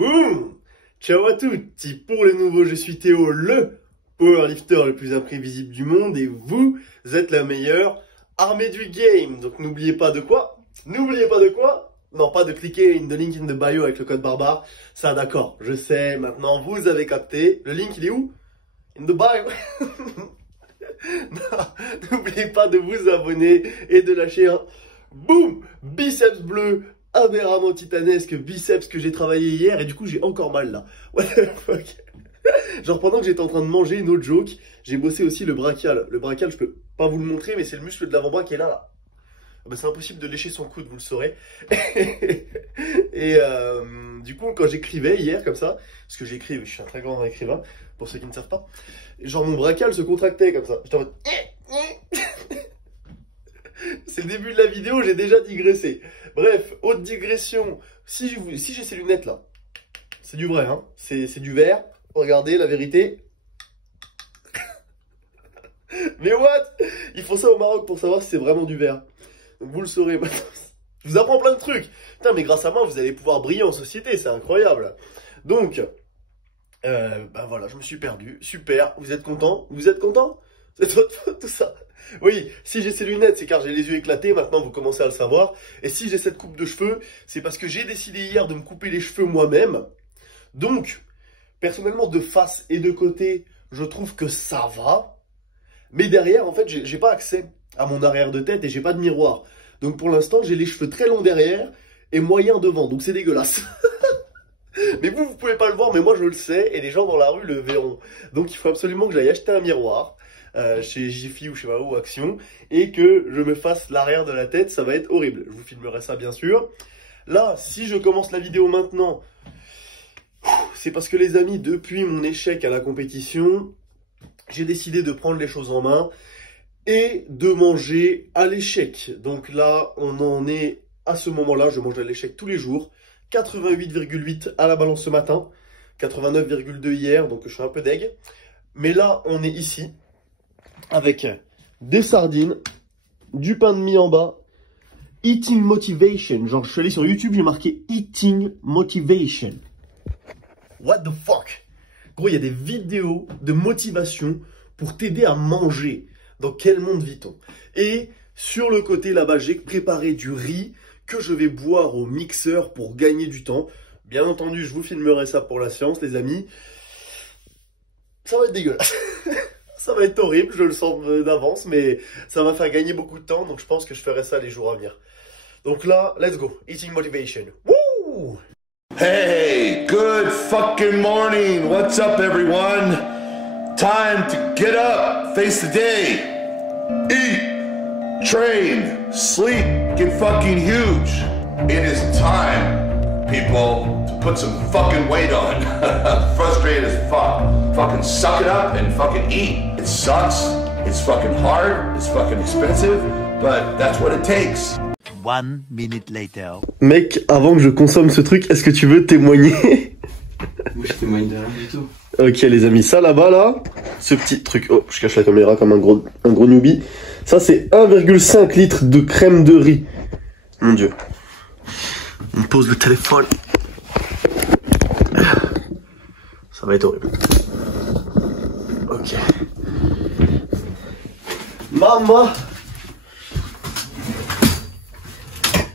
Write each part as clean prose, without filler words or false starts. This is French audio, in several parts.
Boum! Ciao à tutti! Pour les nouveaux, je suis Théo, le powerlifter le plus imprévisible du monde, et vous êtes la meilleure armée du game. Donc n'oubliez pas de quoi? N'oubliez pas de quoi? Non, pas de cliquer in the link in the bio avec le code barbare. Ça, d'accord, je sais, maintenant vous avez capté. Le link, il est où? In the bio. N'oubliez pas de vous abonner et de lâcher un boum, biceps bleu aberramment titanesque, biceps que j'ai travaillé hier et du coup j'ai encore mal là. What the fuck? Genre pendant que j'étais en train de manger, une autre joke, j'ai bossé aussi le brachial. Le brachial, je peux pas vous le montrer, mais c'est le muscle de l'avant-bras qui est là, là. Ah bah, c'est impossible de lécher son coude, vous le saurez. Et du coup, quand j'écrivais hier comme ça, parce que j'écris, je suis un très grand écrivain, pour ceux qui ne savent pas, genre mon brachial se contractait comme ça. J'étais en mode... C'est le début de la vidéo, j'ai déjà digressé. Bref, haute digression. Si j'ai ces lunettes là, c'est du vrai, hein. C'est du verre. Regardez la vérité. Mais what? Ils font ça au Maroc pour savoir si c'est vraiment du verre. Donc vous le saurez maintenant. Je vous apprends plein de trucs. Putain, mais grâce à moi, vous allez pouvoir briller en société, c'est incroyable. Donc, bah voilà, je me suis perdu. Super, vous êtes content? Vous êtes content? C'est votre faute tout ça. Oui, si j'ai ces lunettes, c'est car j'ai les yeux éclatés, maintenant vous commencez à le savoir. Et si j'ai cette coupe de cheveux, c'est parce que j'ai décidé hier de me couper les cheveux moi-même. Donc, personnellement, de face et de côté, je trouve que ça va. Mais derrière, en fait, j'ai pas accès à mon arrière de tête et j'ai pas de miroir. Donc pour l'instant, j'ai les cheveux très longs derrière et moyens devant. Donc c'est dégueulasse. Mais vous pouvez pas le voir, mais moi je le sais et les gens dans la rue le verront. Donc il faut absolument que j'aille acheter un miroir chez Jiffy ou je sais pas où, Action, et que je me fasse l'arrière de la tête. Ça va être horrible. Je vous filmerai ça bien sûr. Là, si je commence la vidéo maintenant, c'est parce que les amis, depuis mon échec à la compétition, j'ai décidé de prendre les choses en main et de manger à l'échec. Donc là, on en est à ce moment-là, je mange à l'échec tous les jours. 88,8 à la balance ce matin, 89,2 hier, donc je suis un peu deg. Mais là, on est ici, avec des sardines, du pain de mie en bas, Eating Motivation. Genre, je suis allé sur YouTube, j'ai marqué Eating Motivation. What the fuck? Gros, il y a des vidéos de motivation pour t'aider à manger. Dans quel monde vit-on? Et sur le côté là-bas, j'ai préparé du riz que je vais boire au mixeur pour gagner du temps. Bien entendu, je vous filmerai ça pour la séance, les amis. Ça va être dégueulasse. Ça va être horrible, je le sens d'avance, mais ça va faire gagner beaucoup de temps, donc je pense que je ferai ça les jours à venir. Donc là, let's go. Eating Motivation. Woo! Hey, good fucking morning. What's up, everyone? Time to get up, face the day, eat, train, sleep, get fucking huge. It is time, people, to put some fucking weight on. Frustrated as fuck. Fucking suck it up and fucking eat. It sucks, it's fucking hard, it's fucking expensive, but that's what it takes. 1 minute later. Mec, avant que je consomme ce truc, est-ce que tu veux témoigner? Moi je témoigne de rien du tout. Ok les amis, ça là-bas là, ce petit truc, oh je cache la caméra comme un gros newbie. Ça c'est 1,5 litre de crème de riz. Mon dieu. On pose le téléphone. Ça va être horrible. Ok. Maman.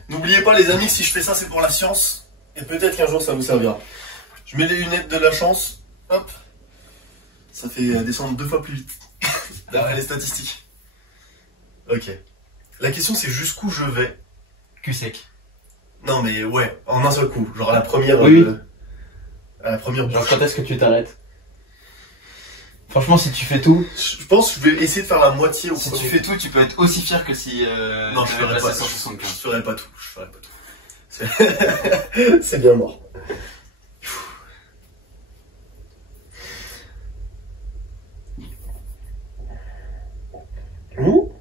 N'oubliez pas les amis que si je fais ça c'est pour la science. Et peut-être qu'un jour ça vous servira. Je mets les lunettes de la chance. Hop. Ça fait descendre 2 fois plus vite. D'après les statistiques. Ok. La question c'est jusqu'où je vais. Cul sec. Non mais ouais, en un seul coup. Genre à la première... Oui. À la première Genre bouche. quand est-ce que tu t'arrêtes? Franchement, si tu fais tout... Je pense que je vais essayer de faire la moitié au Si premier. tu fais tout, tu peux être aussi fier que si... Non, je ferai pas, 175. je ferai pas tout. Je ferai pas tout. C'est bien mort. Ouh.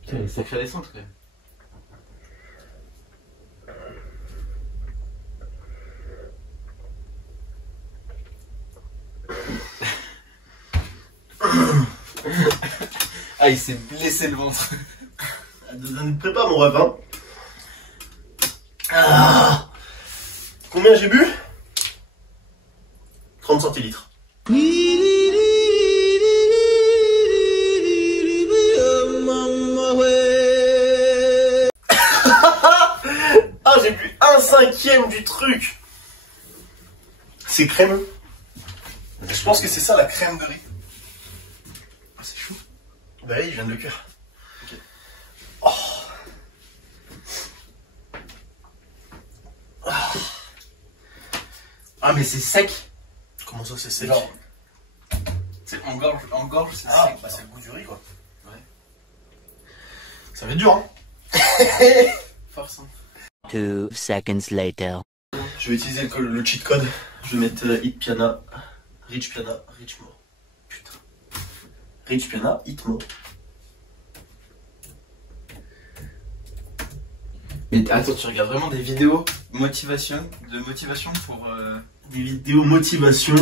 Putain, une sacrée descente quand même. Ah, il s'est blessé le ventre. Ne prépare mon rêve, hein. Ah. Combien j'ai bu? 30 centilitres. Ah, j'ai bu 1/5 du truc. C'est crémeux. Je pense que c'est ça la crème de riz. Ah, c'est chaud. Bah oui, il vient de le cuire. Okay. Oh. Ah, mais c'est sec. Comment ça, c'est sec? Genre, c'est en gorge, c'est sec. Bah c'est le goût du riz, quoi. Ouais. Ça va être dur, hein. Force, hein. 2 seconds later. Je vais utiliser le cheat code. Je vais mettre Hit Piana, Rich Piana, Rich More. Putain. Rich Piana, Hit More. Mais attends, tu regardes vraiment des vidéos de motivation pour Des vidéos motivation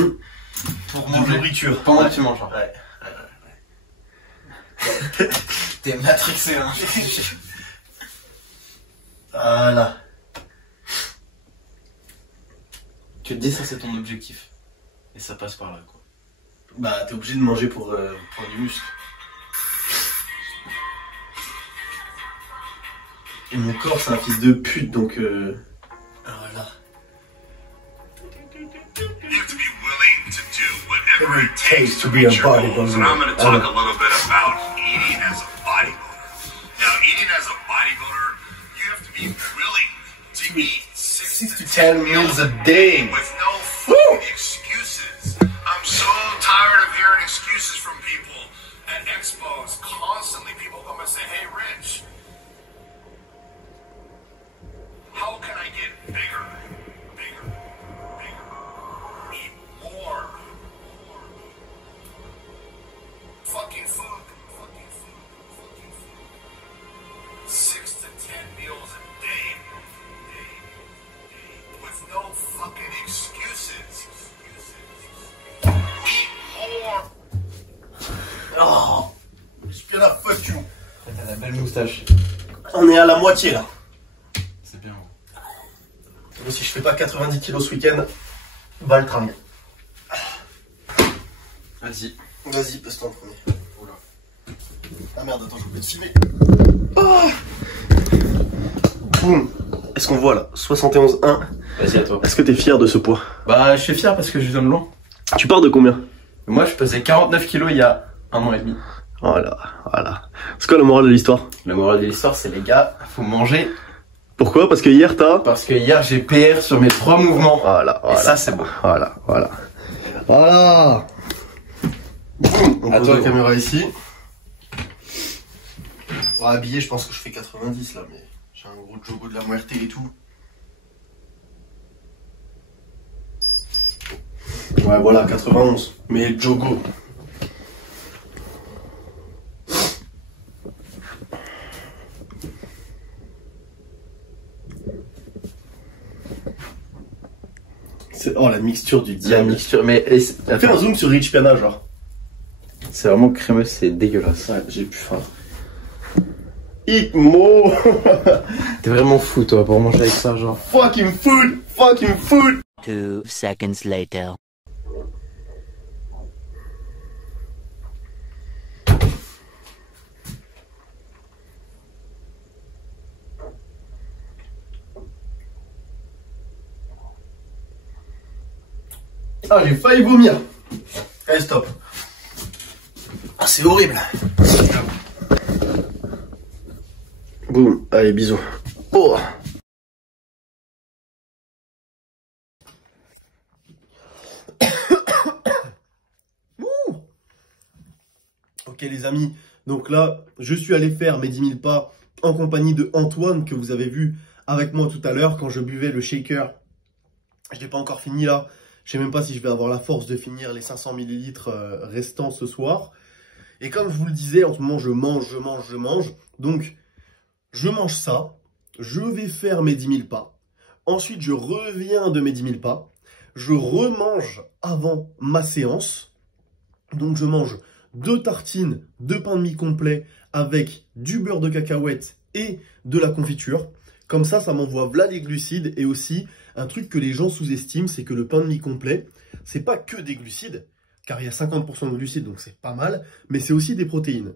pour de manger nourriture. pendant que tu manges. Genre. Ouais. T'es matrixé, hein. Voilà. Tu te dis ça, c'est ton objectif. Et ça passe par là, quoi. Bah t'es obligé de manger pour du muscle. Et mon corps c'est un fils de pute donc voilà. You have to be willing to do whatever it takes takes to to be a reach your goals. bodybuilder. And I'm going to talk a little bit about eating as a bodybuilder. Now, eating as a bodybuilder, you have to be willing to eat 6 to 10 meals a day with no fucking excuses. I'm so tired of hearing excuses from people at expos. Constantly, people come and say, "Hey, Rich, how can I get bigger? Bigger, bigger. Eat more. Fucking food. Fucking food. Fucking food. 6 to 10 meals a day. With no fucking excuses. Eat more. Oh, je suis bien la fuck you. T'as la belle moustache. On est à la moitié là. C'est bien. Donc, si je fais pas 90 kilos ce week-end, va le tringue. Vas-y. Vas-y, passe-toi en premier. Oula. Ah merde, attends, je peux te filmer. Oh. Boum. Est-ce qu'on voit là 71,1. Vas-y, à toi. Est-ce que t'es fier de ce poids? Bah, je suis fier parce que je viens de loin. Tu pars de combien? Moi, je pesais 49 kilos il y a 1 an et demi. Voilà, voilà. C'est quoi la morale de l'histoire? La morale de l'histoire, c'est les gars, faut manger. Pourquoi? Parce que hier t'as... Parce que hier, j'ai PR sur mes 3 mouvements. Voilà, voilà. Et ça, c'est beau. Voilà, voilà. Voilà. On À pose toi. la caméra ici. Pour habiller, je pense que je fais 90 là, mais j'ai un gros jogo de la muerte et tout. Ouais, voilà, 91. Mais jogo. Oh, la mixture du La diable. mixture, mais Fais un zoom sur Rich Piana, genre. c'est vraiment crémeux, c'est dégueulasse. Ouais, j'ai plus faim. Mo. T'es vraiment fou, toi, pour manger avec ça, genre. Fucking food. Fucking food. 2 seconds later. Ah, j'ai failli vomir. Allez, stop. Ah, c'est horrible. Boum. Allez, bisous. Oh. Ouh. Ok, les amis. Donc là, je suis allé faire mes 10 000 pas en compagnie de Antoine, que vous avez vu avec moi tout à l'heure quand je buvais le shaker. Je n'ai pas encore fini là. Je sais même pas si je vais avoir la force de finir les 500 ml restants ce soir. Et comme je vous le disais, en ce moment, je mange. Donc, je mange ça. Je vais faire mes 10 000 pas. Ensuite, je reviens de mes 10 000 pas. Je remange avant ma séance. Donc, je mange 2 tartines de pain de mie complet avec du beurre de cacahuète et de la confiture. Comme ça m'envoie v'là les glucides. Et aussi, un truc que les gens sous-estiment, c'est que le pain de mie complet, c'est pas que des glucides, car il y a 50% de glucides, donc c'est pas mal, mais c'est aussi des protéines.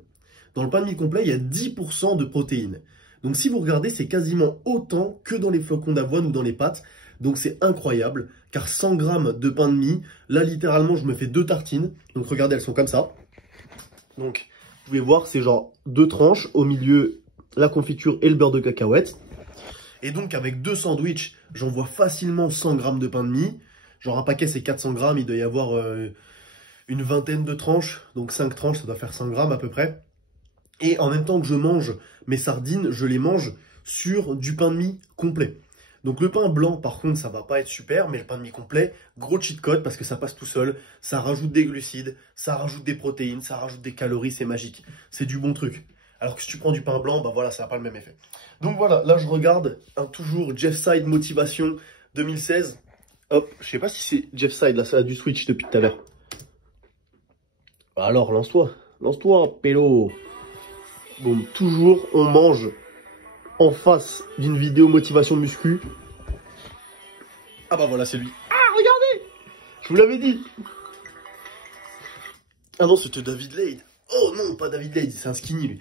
Dans le pain de mie complet, il y a 10% de protéines. Donc si vous regardez, c'est quasiment autant que dans les flocons d'avoine ou dans les pâtes. Donc c'est incroyable, car 100 grammes de pain de mie, là littéralement je me fais 2 tartines. Donc regardez, elles sont comme ça. Donc vous pouvez voir, c'est genre 2 tranches, au milieu la confiture et le beurre de cacahuète. Et donc avec 2 sandwichs, j'envoie facilement 100 grammes de pain de mie. Genre un paquet c'est 400 grammes, il doit y avoir une vingtaine de tranches. Donc 5 tranches, ça doit faire 100 grammes à peu près. Et en même temps que je mange mes sardines, je les mange sur du pain de mie complet. Donc le pain blanc, par contre, ça va pas être super, mais le pain de mie complet, gros cheat code parce que ça passe tout seul. Ça rajoute des glucides, ça rajoute des protéines, ça rajoute des calories, c'est magique. C'est du bon truc. Alors que si tu prends du pain blanc, bah voilà, ça n'a pas le même effet. Donc voilà, là je regarde toujours Jeff Side Motivation 2016. Hop, je sais pas si c'est Jeff Side, là ça a du switch depuis tout à l'heure. Alors lance-toi, pélo. Bon, toujours on mange en face d'une vidéo motivation muscu. Ah bah voilà, c'est lui. Ah, regardez, je vous l'avais dit. Ah non, c'était David Lade. Oh non, pas David Lade, c'est un skinny lui.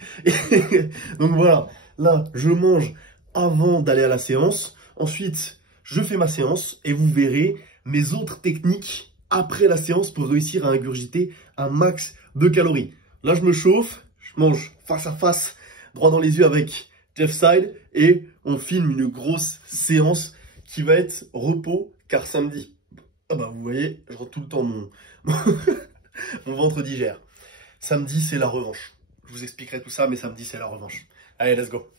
Donc voilà, là je mange avant d'aller à la séance. Ensuite, je fais ma séance et vous verrez mes autres techniques après la séance pour réussir à ingurgiter un max de calories. Là je me chauffe, je mange face à face, droit dans les yeux avec Jeff Side et on filme une grosse séance qui va être repos car samedi. Ah bah vous voyez, je rentre tout le temps mon ventre digère. Samedi, c'est la revanche. Je vous expliquerai tout ça, mais samedi, c'est la revanche. Allez, let's go.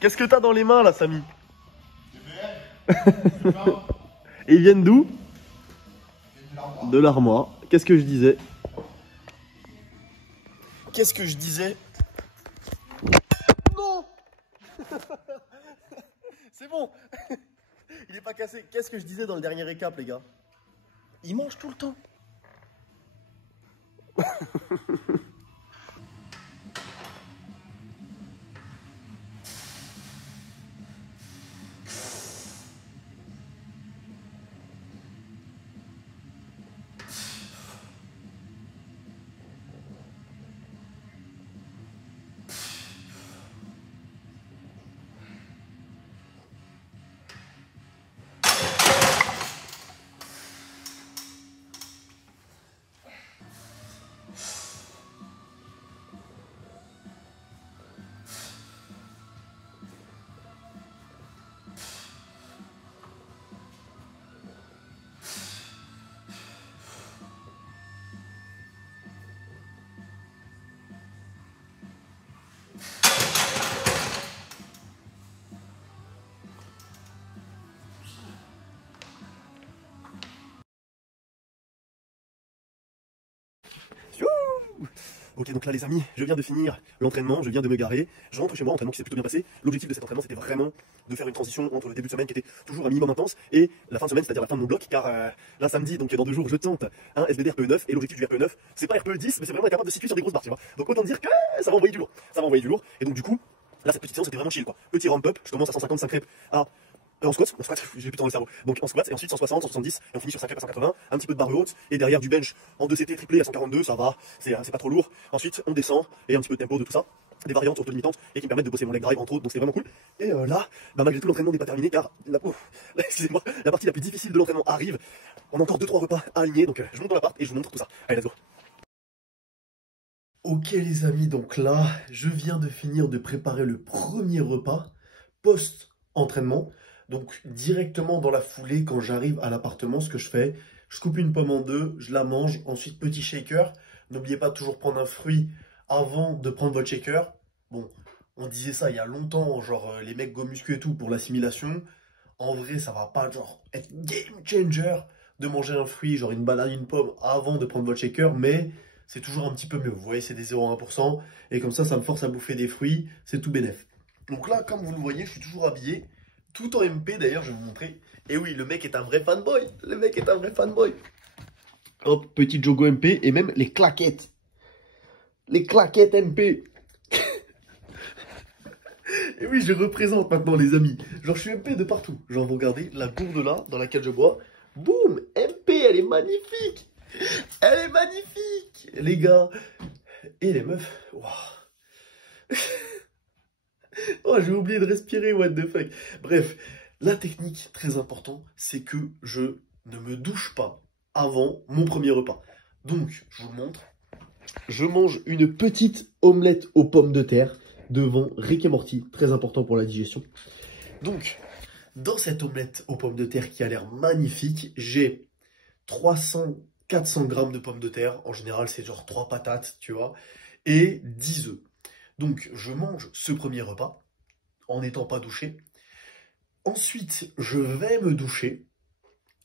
Qu'est-ce que t'as dans les mains là, Samy? Et ils viennent d'où? De l'armoire. Qu'est-ce que je disais? Qu'est-ce que je disais? Non. C'est bon. Il est pas cassé. Qu'est-ce que je disais dans le dernier récap, les gars? Il mange tout le temps. Ok, donc là les amis, je viens de finir l'entraînement, je viens de me garer, je rentre chez moi, entraînement qui s'est plutôt bien passé. L'objectif de cet entraînement c'était vraiment de faire une transition entre le début de semaine qui était toujours un minimum intense et la fin de semaine, c'est-à-dire la fin de mon bloc, car là samedi, donc dans 2 jours, je tente un SBD RPE9 et l'objectif du RPE9, c'est pas RPE10, mais c'est vraiment être capable de situer sur des grosses barres, tu vois. Donc autant dire que ça va envoyer du lourd, et donc du coup, là cette petite séance c'était vraiment chill quoi. Petit ramp up, je commence à 155 reps en squat, j'ai plus dans le cerveau. Donc en squat et ensuite 160, 170 et on finit sur 5 reps à 180, un petit peu de barre haute et derrière du bench en 2CT triplé à 142, ça va, c'est pas trop lourd. Ensuite on descend et un petit peu de tempo de tout ça, des variantes auto-limitantes et qui me permettent de bosser mon leg drive entre autres, donc c'est vraiment cool. Et là, malgré tout l'entraînement n'est pas terminé car excusez-moi, la partie la plus difficile de l'entraînement arrive. On a encore 2-3 repas à aligner, donc je monte dans l'appart et je vous montre tout ça. Allez, let's go. Ok les amis, donc là, je viens de finir de préparer le premier repas post-entraînement. Donc directement dans la foulée, quand j'arrive à l'appartement, ce que je fais, je coupe une pomme en 2, je la mange, ensuite petit shaker. N'oubliez pas de toujours prendre un fruit avant de prendre votre shaker. Bon, on disait ça il y a longtemps, genre les mecs go muscu et tout pour l'assimilation. En vrai, ça va pas genre être game changer de manger un fruit, genre une banane, une pomme avant de prendre votre shaker, mais c'est toujours un petit peu mieux. Vous voyez, c'est des 0,1%. Et comme ça me force à bouffer des fruits, c'est tout bénef. Donc là, comme vous le voyez, je suis toujours habillé. Tout en MP d'ailleurs, je vais vous montrer. Et oui, le mec est un vrai fanboy. Le mec est un vrai fanboy. Hop, petit Jogo MP et même les claquettes. Les claquettes MP. Et oui, je représente maintenant les amis. Genre, je suis MP de partout. Genre, vous regardez la gourde là, dans laquelle je bois. Boum, MP, elle est magnifique. Elle est magnifique. Les gars. Et les meufs. Waouh. Oh, j'ai oublié de respirer, what the fuck. Bref, la technique, très important, c'est que je ne me douche pas avant mon premier repas. Donc, je vous le montre. Je mange une petite omelette aux pommes de terre devant Rick et Morty, très important pour la digestion. Donc, dans cette omelette aux pommes de terre qui a l'air magnifique, j'ai 300-400 grammes de pommes de terre. En général, c'est genre 3 patates, tu vois, et 10 œufs. Donc, je mange ce premier repas en n'étant pas douché. Ensuite, je vais me doucher.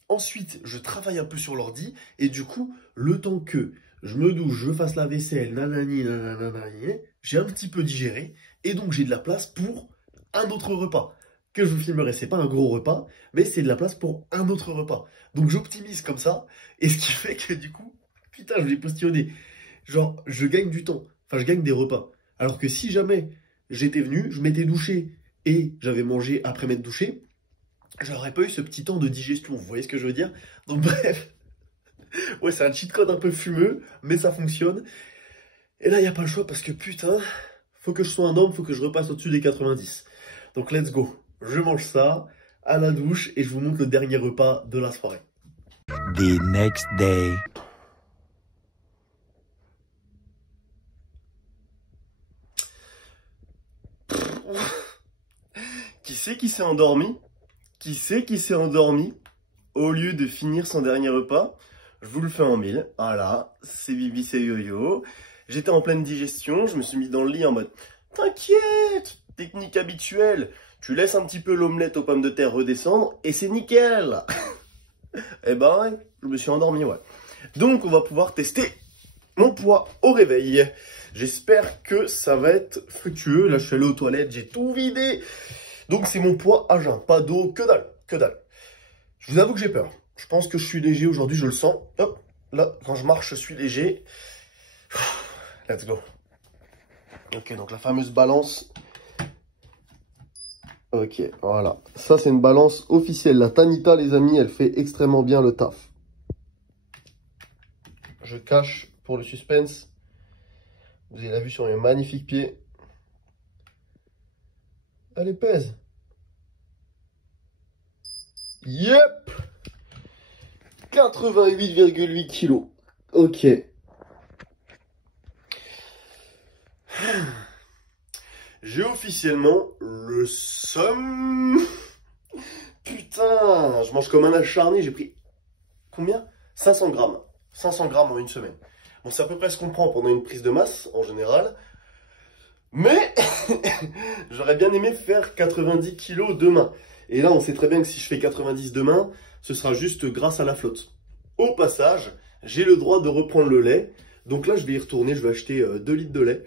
Ensuite, je travaille un peu sur l'ordi. Et du coup, le temps que je me douche, je fasse la vaisselle, nanani, nanani, j'ai un petit peu digéré. Et donc, j'ai de la place pour un autre repas que je vous filmerai. C'est pas un gros repas, mais c'est de la place pour un autre repas. Donc, j'optimise comme ça. Et ce qui fait que du coup, putain, je l'ai postillonné. Genre, je gagne du temps. Enfin, je gagne des repas. Alors que si jamais j'étais venu, je m'étais douché et j'avais mangé après m'être douché, j'aurais pas eu ce petit temps de digestion. Vous voyez ce que je veux dire? Donc bref, ouais, c'est un cheat code un peu fumeux, mais ça fonctionne. Et là, il n'y a pas le choix parce que putain, faut que je sois un homme, faut que je repasse au-dessus des 90. Donc let's go. Je mange ça à la douche et je vous montre le dernier repas de la soirée. The next day. Qui s'est endormi? Qui s'est endormi au lieu de finir son dernier repas? Je vous le fais en 1000. Voilà, c'est Bibi, c'est Yo-Yo. J'étais en pleine digestion, je me suis mis dans le lit en mode t'inquiète, technique habituelle. Tu laisses un petit peu l'omelette aux pommes de terre redescendre et c'est nickel. Et ben ouais, je me suis endormi, ouais. Donc on va pouvoir tester mon poids au réveil. J'espère que ça va être fructueux. Là je suis allé aux toilettes, j'ai tout vidé. Donc c'est mon poids à jeun, pas d'eau, que dalle, que dalle. Je vous avoue que j'ai peur. Je pense que je suis léger aujourd'hui, je le sens. Hop, là, quand je marche, je suis léger. Let's go. Ok, donc la fameuse balance. Ok, voilà. Ça, c'est une balance officielle. La Tanita, les amis, elle fait extrêmement bien le taf. Je cache pour le suspense. Vous avez la vue sur mes magnifiques pieds. Allez, pèse. Yep. 88,8 kilos. Ok. J'ai officiellement le seum. Putain, je mange comme un acharné. J'ai pris combien? 500 grammes. 500 grammes en une semaine. Bon, c'est à peu près ce qu'on prend pendant une prise de masse en général. Mais j'aurais bien aimé faire 90 kilos demain. Et là, on sait très bien que si je fais 90 demain, ce sera juste grâce à la flotte. Au passage, j'ai le droit de reprendre le lait. Donc là, je vais y retourner, je vais acheter 2 litres de lait.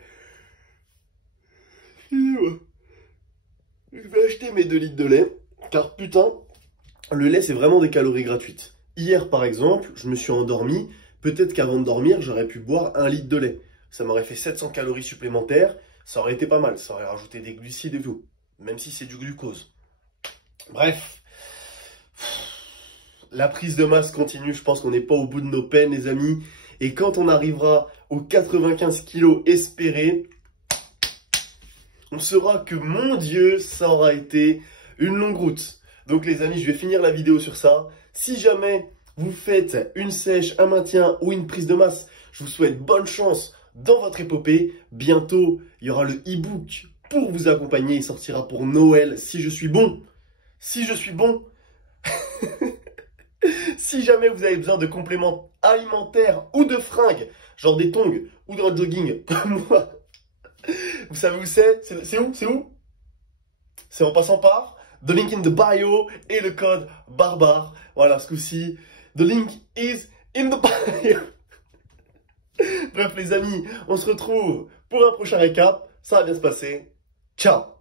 Je vais acheter mes 2 litres de lait, car putain, le lait, c'est vraiment des calories gratuites. Hier, par exemple, je me suis endormi. Peut-être qu'avant de dormir, j'aurais pu boire 1 litre de lait. Ça m'aurait fait 700 calories supplémentaires. Ça aurait été pas mal. Ça aurait rajouté des glucides et tout. Même si c'est du glucose. Bref. La prise de masse continue. Je pense qu'on n'est pas au bout de nos peines, les amis. Et quand on arrivera aux 95 kilos espérés, on saura que, mon Dieu, ça aura été une longue route. Donc les amis, je vais finir la vidéo sur ça. Si jamais vous faites une sèche, un maintien ou une prise de masse, je vous souhaite bonne chance dans votre épopée. Bientôt, il y aura le e-book pour vous accompagner. Il sortira pour Noël, si je suis bon. Si je suis bon. Si jamais vous avez besoin de compléments alimentaires ou de fringues, genre des tongs ou d'un jogging, comme moi, vous savez où c'est? C'est où? C'est où? C'est en passant par the link in the bio et le code barbare. Voilà, ce coup-ci, the link is in the bio. Bref les amis, on se retrouve pour un prochain récap. Ça va bien se passer. Ciao!